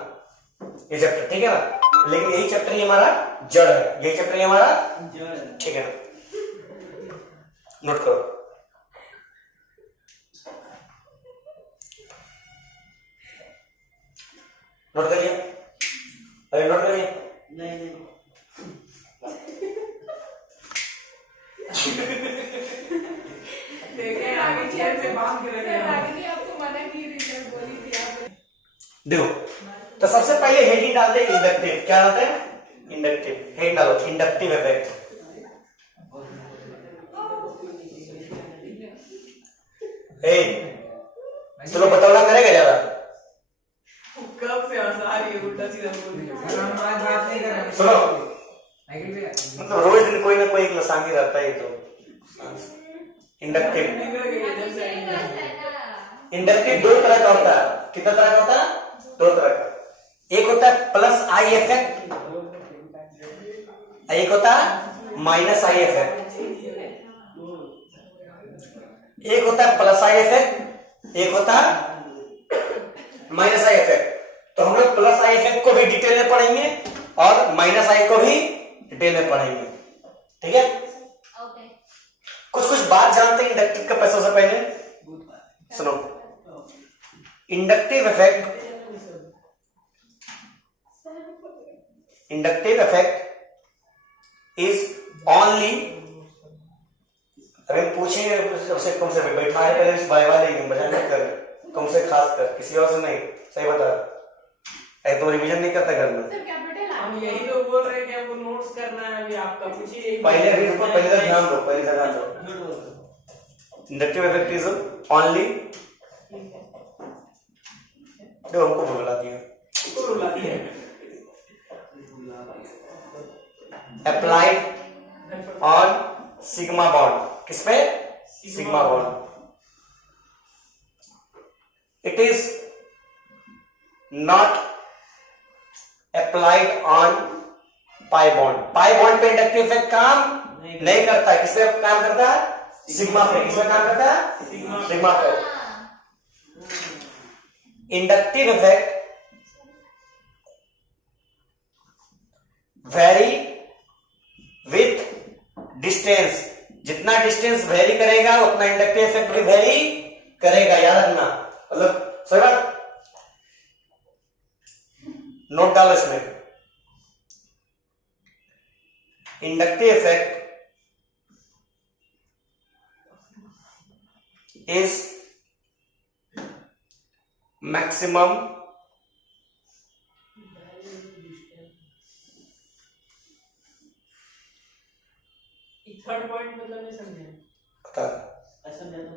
ये चैप्टर। ठीक है ना? लेकिन यही चैप्टर ही हमारा जड़ है। यही चैप्टर ही हमारा जड़। ठीक है ना? नोट करो। नोट कर लिया? अरे नोट कर लिया? नहीं देखिए आगे चेयर पे बांध के रखे हैं। आपको मना की थी सर, बोली थी आप। देखो तो सबसे पहले हेडिंग डालते हैं इंडक्टिव। क्या डालते हैं? इंडक्टिव। हेडिंग डालो इंडक्टिव इफेक्ट। चलो बतौला करेगा ज्यादा। कब से हंसा रही है? उल्टा सीधा बोल रही है। हम आज बात नहीं कर रहे। सुनो मतलब रोज दिन कोई ना कोई एक लसांगी रहता है। तो इंडक्टिव इंडक्टिव 2 तरह का होता है। कितना तरह का होता है? 2 तरह का। एक होता है प्लस आई इफेक्ट, एक होता है माइनस आई इफेक्ट। एक होता है प्लस आई इफेक्ट, एक होता है माइनस आई इफेक्ट। तो हम लोग प्लस आई इफेक्ट को भी डिटेल में पढ़ेंगे और माइनस आई को भी डिटेल में पढ़ेंगे। ठीक है? कुछ कुछ बात जानते हैं इंडक्टिव का पैसों से पहले। सुनो inductive effect inductive effect is only, अगर पूछेंगे तुमसे बैठा है पहले इस वाइवा लेंगे, मजा नहीं कर तुमसे, खास कर किसी और से नहीं, सही बता, ऐसे तो रिवीजन नहीं करता घर में। सर कैपिटल हम यही तो बोल रहे हैं कि हमको नोट्स करना है अभी, आपका पूछिए पहले अभी इसको पहले तक ध्यान दो, पहले तक ध्यान दो। इंडक्टिव इफेक्ट इज ओनली, जो हमको बुला दिया, अप्लाइड ऑन सिग्मा बॉन्ड, किसपे? Sigma bond. It is not applied on pi bond. Pi bond पे इंडक्टिव इफेक्ट काम नहीं करता, किस पे काम करता है? सिग्मा पे। किस पे काम करता है? सिग्मा पे। Inductive effect very with distance, जितना डिस्टेंस वेरी करेगा उतना इंडक्टिव इफेक्ट भी वेरी करेगा, याद रखना। मतलब सही बात, नोट डालो इसमें। Inductive effect is maximum third point मतलब नहीं समझे, बता। ऐसा नहीं आता।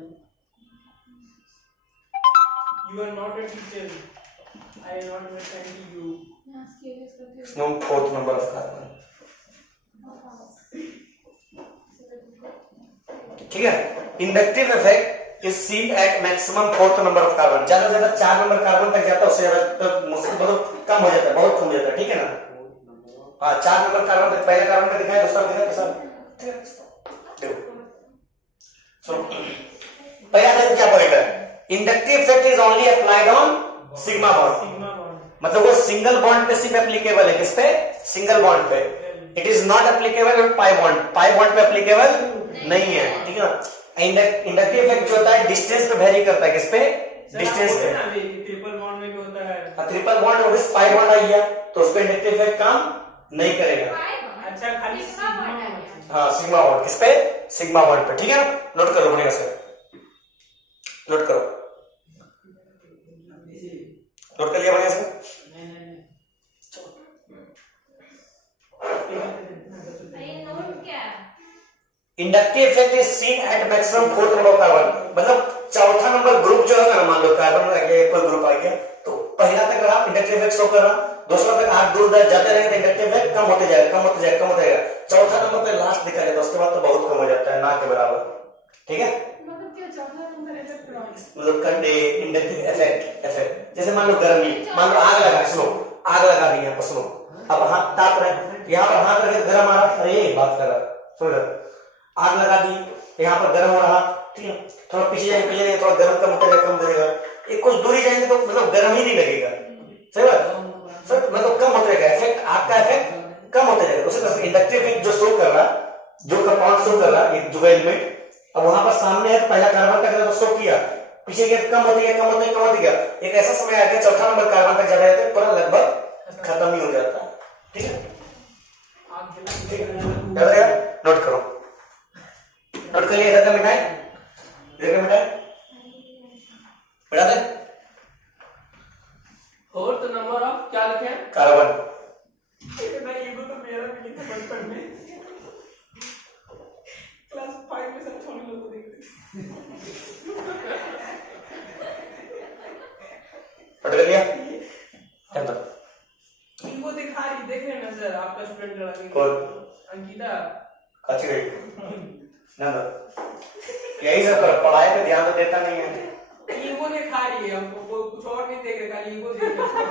You are not a teacher, I am not understanding you. यहाँ स्केल करते इसमें फोर्थ नंबर ऑफ कार्बन, ठीक है। Inductive effect is seen at maximum fourth number of carbon, ज्यादा से ज्यादा 4 नंबर कार्बन तक जाता है, उससे ज्यादा तो मुश्किल बहुत कम हो जाता है, बहुत कम हो जाता है, ठीक है ना। हाँ 4 नंबर कार्बन तक, पहला कार्बन का दिखाया, दूसरा दिखाया, तीसरा देखो। सुनो पहला देखो क्या पॉइंट है, inductive effect is only applied on sigma bond, sigma bond मतलब वो सिंगल बॉन्ड पे सिर्फ एप्लीकेबल है, किस पे? सिंगल बॉन्ड पे। It is not applicable on pi bond, pi bond पे एप्लीकेबल नहीं है, ठीक है ना। इंडक्टिव इफेक्ट जो होता है डिस्टेंस पे वेरी करता है, किस पे? डिस्टेंस पे। ट्रिपल बॉन्ड में भी होता है। ट्रिपल बॉन्ड और पाई बॉन्ड आ गया तो उस पे इंडक्टिव इफेक्ट काम नहीं करेगा। अच्छा खाली सिग्मा बॉन्ड। हाँ सिग्मा बॉन्ड, किस पे? सिग्मा बॉन्ड पे, ठीक है ना। नोट करो बढ़िया से, नोट करो, नोट कर लिया बढ़िया से। Inductive effect is seen at maximum fourth number carbon, मतलब चौथा नंबर ग्रुप जो है ना, मान लो कार्बन आ गया, कोई ग्रुप आ गया तो पहला तक आप इंडक्टिव इफेक्ट शो कर रहा, दूसरा तक आप दूर जाते रहेंगे तो इंडक्टिव इफेक्ट कम होते जाएगा, कम होते जाएगा, कम होते जाएगा, चौथा नंबर पे लास्ट दिखा जाता है, उसके बाद तो बहुत कम हो जाता है, ना के बराबर, ठीक है। मतलब क्या चौथा नंबर इलेक्ट्रॉन, मतलब कंडे इंडक्टिव इफेक्ट, जैसे मान लो गर्मी, मान लो आग लगा, सुनो आग लगा दी यहाँ पर, सुनो अब हाथ ताप रहे, यहाँ पर हाथ रखे गर्म आ रहा, अरे बात कर रहा, सुन रहा, आग लगा दी यहाँ पर गर्म हो रहा, ठीक है, थोड़ा पीछे जाएंगे थोड़ा गर्म कम करेगा, कम करेगा, एक कुछ दूरी जाएंगे तो मतलब गर्म ही नहीं लगेगा, सही बात, सर मतलब कम होता रहेगा इफेक्ट, आग का इफेक्ट कम होता जाएगा। उसी तरह से इंडक्टिव इफेक्ट जो शो कर रहा, जो कंपाउंड शो कर रहा, एक जो एलिमेंट अब वहां पर सामने है, पहला कार्बन तक तो शो किया, पीछे गया कम होते गया, कम होते गया, कम होते गया, एक ऐसा समय आ गया चौथा नंबर कार्बन तक जाता है पूरा लगभग खत्म ही हो जाता है, ठीक है। नोट करो, नोट कर लिया, इधर का मिटाए, इधर का मिटाए, मिटा दे। फोर्थ नंबर ऑफ क्या लिखे? कार्बन। इतना ईगो तो मेरा भी नहीं था बचपन में, क्लास 5 में सब छोटे लोगों को देखते। पढ़ लिया? चलो। ईगो दिखा रही, देख रहे ना सर, आपका स्टूडेंट लगा के। कौन? अंकिता। काची गई? ना ना। यही सब कर, पढ़ाई पे ध्यान तो देता नहीं है। ईगो दिखा रही है हमको, कुछ और नहीं देख रहा, खाली ईगो देख रहा है,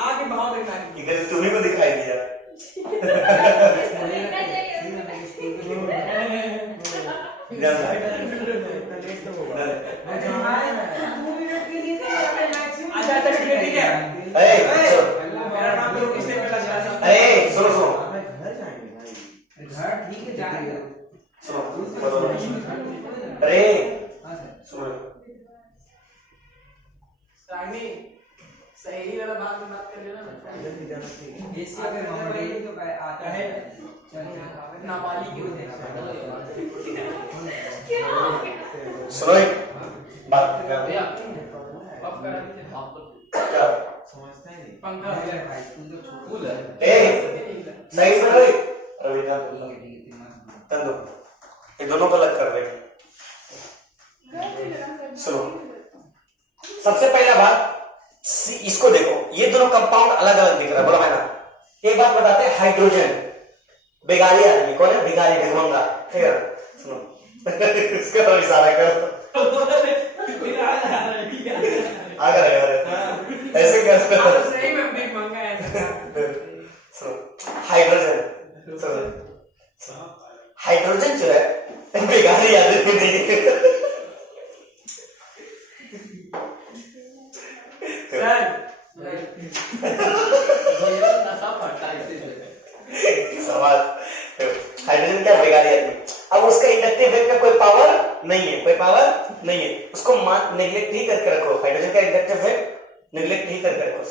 आगे भाव दिखा रही है। इधर तुम्ही को दिखाई दिया। अच्छा ठीक है। मेरा नाम तो किसने पहला चला? सुनो सुनो ठीक है जाएगा। सुनो अरे सुनो रागिनी सही वाला बात में बात कर लेना। ये यही तो आता है नाबालिग की सुनो एक बात भैया ऑफ करा दीजिए ऑफ कर क्या समझता ही नहीं पंखा है भाई स्कूल तो छोड़ कूल है ए सही से रवि रविकांत तंदु ये दोनों को अलग कर रहे सुनो सबसे पहला बात इसको देखो, ये दोनों कंपाउंड अलग अलग दिख रहा है, बोलो है ना। एक बात बताते हैं, हाइड्रोजन बेगारी आदमी कौन है, बेगारी भिगमंगा, ठीक है सुनो इसका तो इशारा करो आगे ऐसे कर सही में बिग मंगा है हाइड्रोजन हाइड्रोजन जो है बेगारी आदमी नहीं नशा पड़ता है इससे सवाल हाइड्रोजन क्या बेगारी आदमी। अब उसका इंडक्टिव इफेक्ट का कोई पावर नहीं है, कोई पावर नहीं है, उसको नेग्लेक्ट ही करके रखो। हाइड्रोजन का इंडक्टिव इफेक्ट नेग्लेक्ट ही करके रखो।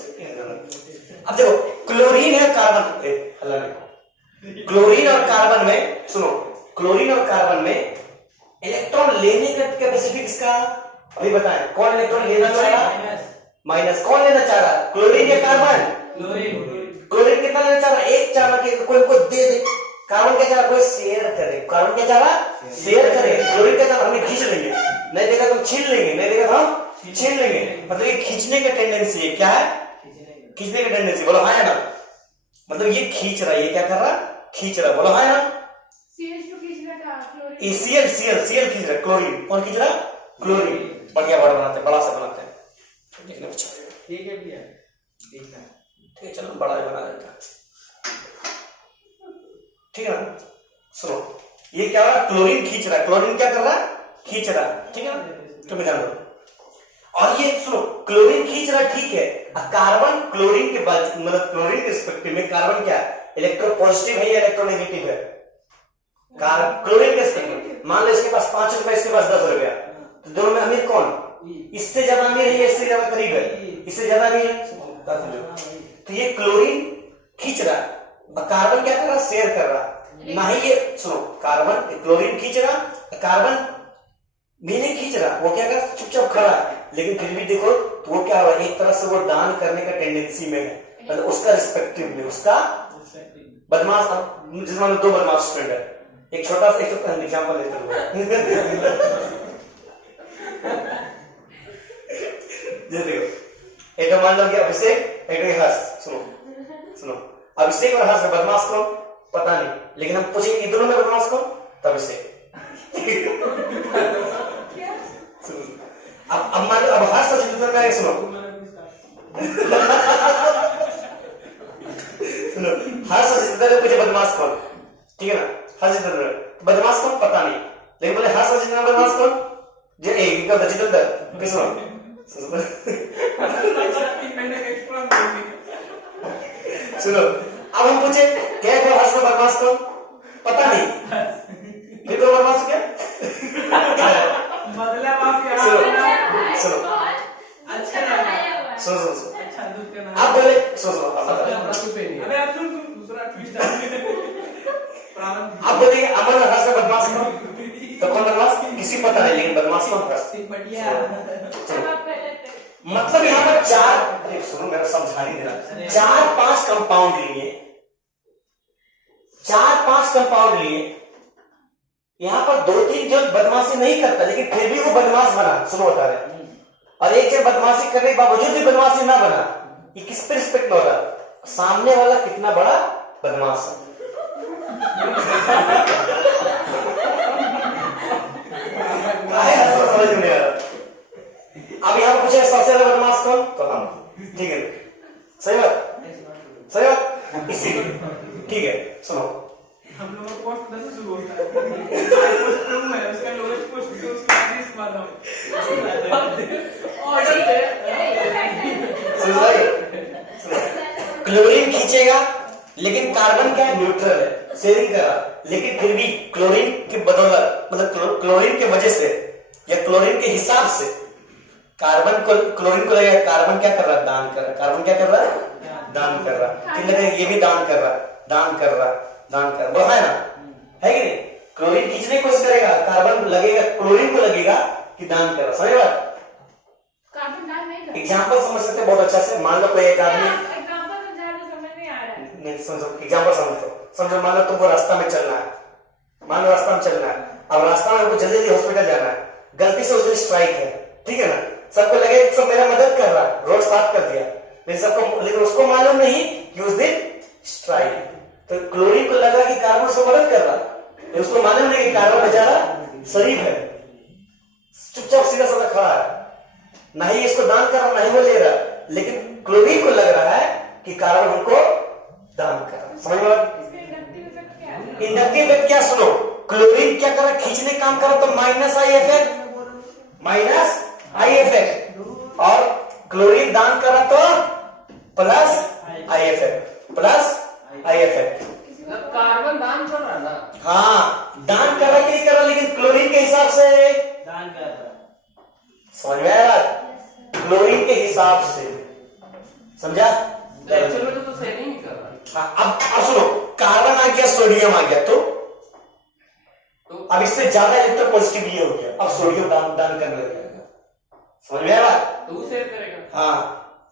अब देखो क्लोरीन है कार्बन, क्लोरीन और कार्बन में सुनो, क्लोरीन और कार्बन में इलेक्ट्रॉन लेने का कैपेसिटी किसका अभी बताएं, कौन इलेक्ट्रॉन लेना चाह रहा, माइनस कौन लेना चाह रहा, क्लोरीन या कार्बन, क्लोरीन कितना लेना चाह रहा, एक चाह रहा कि कोई को दे दे, कार्बन क्या चाह रहा कोई शेयर करे, कार्बन क्या चाह रहा शेयर करे, क्लोरीन क्या चाह रहा हमें खींच लेंगे, नहीं देगा तो छीन लेंगे, नहीं देगा तो छीन लेंगे, मतलब ये खींचने का टेंडेंसी है, क्या है खींचने का टेंडेंसी, बोलो हाँ है ना, मतलब ये खींच रहा है, ये क्या कर रहा खींच रहा, बोलो हाँ है ना। CH2 खींच रहा था, क्लोरीन Cl Cl खींच रहा, क्लोरीन कौन खींच रहा, क्लोरीन। बढ़िया वर्ड बनाते हैं, बड़ा सा बनाते हैं, ठीक है भैया देखना ठीक है चलो बड़ा ही बना देता है, ठीक है ना। सुनो ये क्या हो रहा, क्लोरीन खींच रहा है, क्लोरीन क्या कर रहा है खींच रहा है, ठीक है ना, तुम ध्यान दो। और ये सुनो क्लोरीन खींच रहा ठीक है, कार्बन क्लोरीन के बाद मतलब क्लोरीन के रिस्पेक्टिव में कार्बन क्या इलेक्ट्रो पॉजिटिव है या इलेक्ट्रोनेगेटिव है, क्लोरीन के रिस्पेक्टिव मान लो इसके पास 5 रुपए, इसके पास 10 रुपया, तो दोनों में अमीर कौन, इससे ज्यादा अमीर है या इससे ज्यादा करीब है, इससे ज्यादा अमीर है। तो ये क्लोरीन खींच रहा और कार्बन क्या कर रहा शेयर कर रहा, ना ही ये सुनो कार्बन क्लोरीन खींच रहा, कार्बन भी नहीं खींच रहा, वो क्या कर रहा चुपचाप खड़ा है, लेकिन फिर भी देखो तो वो क्या हो रहा है एक तरह से वो दान करने का टेंडेंसी में है, मतलब उसका रिस्पेक्टिव में उसका बदमाश। अब जिस मान लो 2 बदमाश स्टूडेंट है, एक छोटा सा एग्जाम्पल लेते हैं ये देखो एक मान लो कि अभिषेक एक हर्ष, सुनो सुनो अभिषेक और हर्ष बदमाश कौन पता नहीं, लेकिन हम पूछेंगे ये दोनों में बदमाश कौन, तो अभिषेक अब मान लो अब हर्ष और चित्रधर का सुनो सुनो हर्ष और चित्रधर पूछे बदमाश कौन, ठीक है ना, हर्ष चित्रधर बदमाश कौन पता नहीं, लेकिन बोले हर्ष और चित्रधर बदमाश कौन, जो एक का चित्रधर किसमें सुनो अब हम पूछे क्या है हर्ष में बदमाश कौन पता नहीं, फिर तो बदमाश क्या मतलब आप सुनो अच्छा लगा सुनो अच्छा दूध का नाम आप बोले सुनो अबे आप सुन दूसरा ट्विस्ट आप बोले अमन और हर्ष में बदमाश कौन, तो कौन बदमाश किसी पता नहीं, लेकिन बदमाश कौन हर्ष। मतलब यहाँ पर 4 सुनो मेरा समझा नहीं दे रहा, 4-5 कंपाउंड लिए, 4-5 कंपाउंड लिए, यहाँ पर 2-3 जो बदमाशी नहीं करता लेकिन फिर भी वो बदमाश बना, सुनो बता रहे, और एक जब बदमाशी करने के बावजूद भी बदमाशी ना बना, ये किस पे रिस्पेक्ट में होगा, सामने वाला कितना बड़ा बदमाश है। समझ में आ रहा, अब यहाँ पूछे सबसे ज्यादा बदमाश कौन, तो हम, ठीक है सही बात इसीलिए ठीक है। सुनो हम लोगों को पोस्ट 10 से शुरू होता है पोस्ट कम है उसका लोएस्ट पोस्ट तो उसका एटलीस्ट मारना ऑर्डर सुनो क्लोरीन खींचेगा लेकिन कार्बन क्या है न्यूट्रल है, शेयरिंग कर रहा, लेकिन फिर भी क्लोरीन की बदौलत मतलब क्लोरीन की वजह से या क्लोरीन के हिसाब से कार्बन को क्लोरीन को लगेगा, कार्बन क्या कर रहा है दान कर रहा है, कार्बन क्या कर रहा है दान कर रहा, फिर लगेगा ये भी दान कर रहा, दान कर रहा, दान कर रहा, वो है ना, है कि नहीं? क्लोरीन खींचने की कोशिश करेगा, कार्बन लगेगा, क्लोरीन को लगेगा कि दान कर रहा, समझ बात? कार्बन दान नहीं करता। एग्जाम्पल समझ सकते हैं बहुत अच्छा से। मान लो कोई एक आदमी, एग्जांपल समझा लो, समझ नहीं आ रहा है। नहीं समझो, एग्जाम्पल समझो, समझो मान लो तुमको रास्ता में चलना है, मान लो रास्ता में चलना है, अब रास्ता में हमको जल्दी जल्दी हॉस्पिटल जाना है, गलती से उस दिन स्ट्राइक है, ठीक है ना, सबको लगे सब मेरा मदद कर रहा है, रोड साफ कर दिया, लेकिन सबको, लेकिन उसको मालूम नहीं कि उस दिन स्ट्राइक, तो क्लोरीन को लगा कि कार्बन उसको मदद कर रहा है, लेकिन उसको मालूम नहीं कि कार्बन बेचारा शरीफ है, चुपचाप सीधा साधा खड़ा है, ना ही इसको दान कर रहा, ना ही वो ले रहा, लेकिन क्लोरीन को लग रहा है कि कार्बन हमको दान कर रहा, समझ में? इसका इंडक्टिव इफेक्ट क्या है? इंडक्टिव इफेक्ट क्या, सुनो, क्लोरीन क्या कर रहा है, खींचने काम कर रहा, तो minus I effect, minus I effect, और क्लोरीन दान कर रहा तो plus I effect, plus I effect. Carbon दान कर रहा ना, हाँ, दान कर रहा कि नहीं कर रहा, लेकिन क्लोरीन के हिसाब से दान कर रहा, समझ में आया? क्लोरीन के हिसाब से, समझा? एक्चुअल में तो सेविंग ही कर रहा। हाँ, अब सुनो, कार्बन आ गया, सोडियम आ गया, तो अब इससे ज्यादा इलेक्ट्रो पॉजिटिव ये हो गया, अब सोडियम दान दान करने लग जाएगा, समझ में आया? तो वो सेव करेगा। हाँ,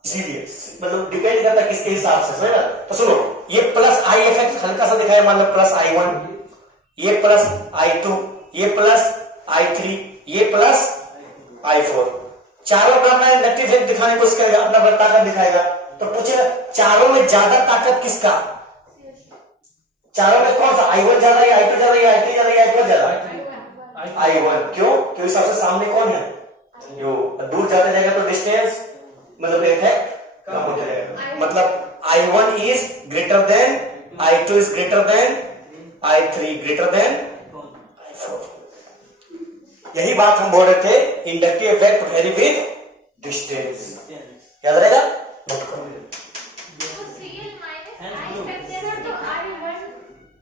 इसीलिए मतलब डिपेंड करता है किसके हिसाब से, समझ? तो सुनो, ये प्लस आई इफेक्ट हल्का सा दिखाया, मान लो प्लस I1, ये प्लस I2, ये प्लस I3, ये प्लस I4, चारों का अपना इंडक्टिव इफेक्ट दिखाने की कोशिश करेगा, अपना ताकत दिखाएगा, तो पूछेगा चारों में ज्यादा ताकत किसका, चारों में कौन सा, I1 ज्यादा है, I2 ज्यादा है, I3 ज्यादा है, I4 ज्यादा है? I1, क्यों? क्योंकि सबसे सामने कौन है, जो दूर जाता जाएगा तो डिस्टेंस मतलब इफेक्ट कम होता जाएगा, मतलब I1 is greater than, I2 is greater than, I3 greater than I4। यही बात हम बोल रहे थे, inductive effect very with distance, याद रहेगा? नोट करो। तो Cl माइनस I इफेक्ट देगा तो I1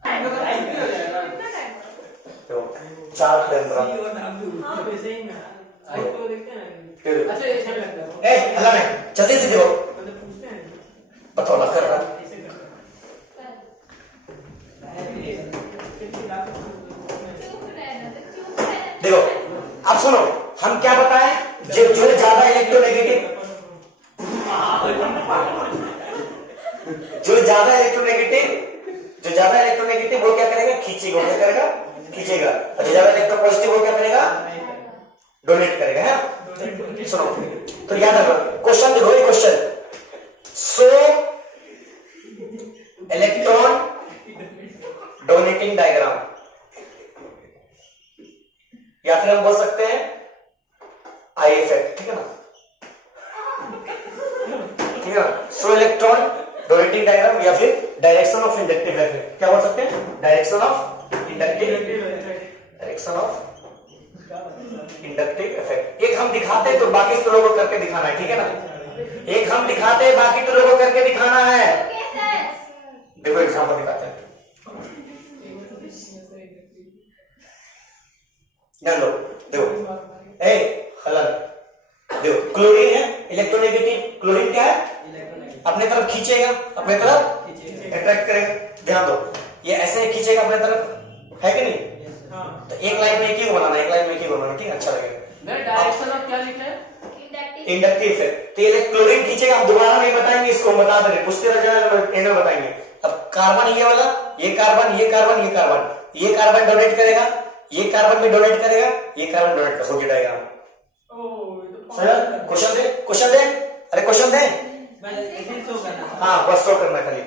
कितना टाइम? तो 4 प्लेन पर अच्छा ये सब लगता है। ए हल्ला नहीं, जल्दी से देखो, बतौला कर रहा, देखो अब सुनो, हम क्या बताएं, जो ज्यादा इलेक्ट्रोनेगेटिव, जो ज्यादा इलेक्ट्रोनेगेटिव वो क्या करेगा, खींचेगा, वो क्या करेगा, खींचेगा, और जो ज्यादा इलेक्ट्रोपॉजिटिव वो क्या करेगा, डोनेट करेगा, है? सुनो, तो याद रखो, क्वेश्चन देखो, ये क्वेश्चन, सो इलेक्ट्रॉन डोनेटिंग डायग्राम, या फिर हम बोल सकते हैं आई इफेक्ट, ठीक है ना, ठीक है ना, सो इलेक्ट्रॉन डोनेटिंग डायग्राम, या फिर डायरेक्शन ऑफ इंडक्टिव इफेक्ट, क्या बोल सकते हैं, direction of inductive, direction of inductive effect. एक हम दिखाते हैं तो बाकी तो लोगों को करके दिखाना है, ठीक है ना, एक हम दिखाते हैं बाकी तो लोगों को करके दिखाना है। देखो एग्जांपल दिखाते हैं, ध्यान दो, देखो, ए हलन, देखो क्लोरीन है इलेक्ट्रोनेगेटिव, क्लोरीन क्या है, अपने तरफ खींचेगा, अपने तरफ अट्रैक्ट करेगा, ध्यान दो, ये ऐसे खींचेगा अपने तरफ, है कि नहीं? तो एक लाइन में एक ही को बनाना, एक लाइन में एक ही को बनाना, ठीक है, अच्छा लगेगा। डायरेक्शन ऑफ क्या लिखा है, इंडक्टिव इफेक्ट, तो क्लोरीन खींचेगा, हम दोबारा नहीं बताएंगे, इसको बता दे रहे, पूछते रह जाएगा, एंड में बताएंगे। अब कार्बन ये वाला, ये कार्बन, ये कार्बन, ये कार्बन, ये कार्बन डोनेट करेगा, ये कार्बन भी डोनेट करेगा, ये कार्बन डोनेट कर, हो गया डायग्राम। क्वेश्चन दे, क्वेश्चन दे, अरे क्वेश्चन दे, हाँ बस शो करना खाली,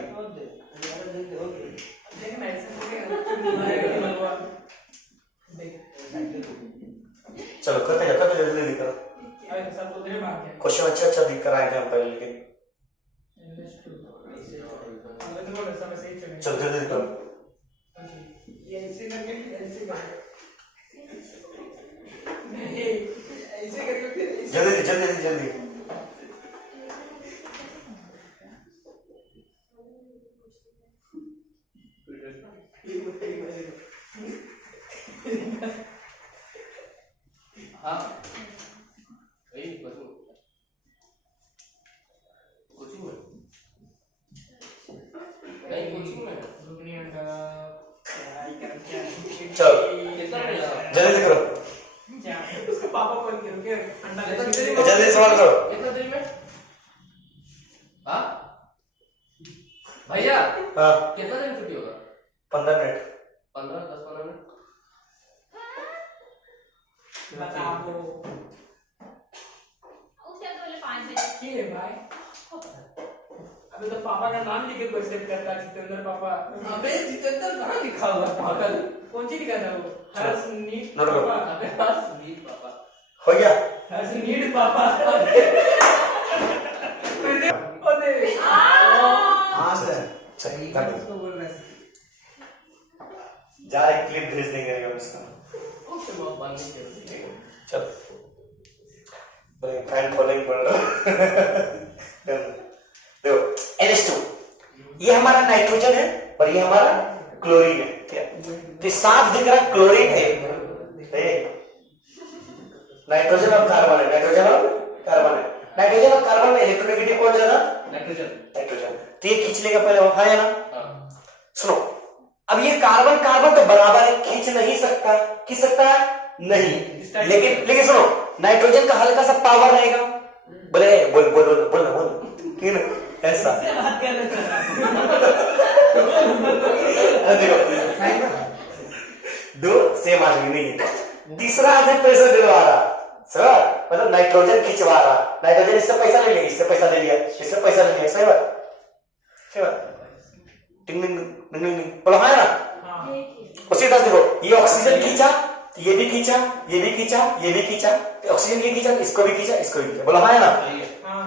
चलो करते जाओ, करते जल्दी करो, क्वेश्चन अच्छा अच्छा दिख कर आए थे हम पहले, लेकिन चलो जल्दी करो, जल्दी जल्दी जल्दी, हाँ वही कोचिंग में ग्रुप नहीं अंडा चलो कितना मिला? जल्दी करो, उसका पापा कौन करो क्या अंडा जल्दी सवाल करो। कितना देरी में? हाँ भैया हाँ कितना देर में छुट्टी होगा? 15 मिनट। 10-15 मिनट। बताओ उसने तो बोले 5 बजे। की है भाई अबे तो पापा का नाम लिख के क्वेश्चन करता है जितेंद्र पापा अबे जितेंद्र कहाँ लिखा हुआ है पागल? कौन सी लिखा था वो हैज नीड नोट करो। पापा अबे हाँ सुनील पापा। हो गया? हैज नीड पापा ओदे हाँ सर सही काटो। उसको बोल रहा है जा रहे क्लिप भेज देंगे हम इसका। उससे बहुत बंद नहीं किया। ठीक है चल फैन फॉलोइंग बढ़ रहा है। देखो NH2 ये हमारा नाइट्रोजन है और ये हमारा क्लोरीन है। ठीक है तो साफ दिख रहा क्लोरीन है, नाइट्रोजन और कार्बन है, नाइट्रोजन और कार्बन है। नाइट्रोजन और कार्बन में इलेक्ट्रोनेगेटिव कौन ज्यादा? नाइट्रोजन। नाइट्रोजन। तो ये खींच लेगा पहले वो है ना। हाँ। सुनो अब ये कार्बन कार्बन तो बराबर है, खींच नहीं सकता, खींच सकता है नहीं, लेकिन सुनो नाइट्रोजन का हल्का सा पावर रहेगा। बोले बोल बोल बोल बोल बोल ठीक है ऐसा। बात कर रहे देखो दो सेम आदमी नहीं है, तीसरा आदमी पैसा दिलवा रहा सर, मतलब नाइट्रोजन खिंचवा रहा, नाइट्रोजन इससे पैसा ले लिया, इससे पैसा ले लिया, इससे पैसा ले लिया। सही बात, सही बात। टिंग टिंग टिंग टिंग बोलो हाँ ना। उसी तरह देखो ये ऑक्सीजन खींचा, ये भी खींचा, ये भी खींचा, ये भी खींचा, ऑक्सीजन भी खींचा, इसको भी खींचा, इसको भी खींचा। बोलो हाँ ना। हाँ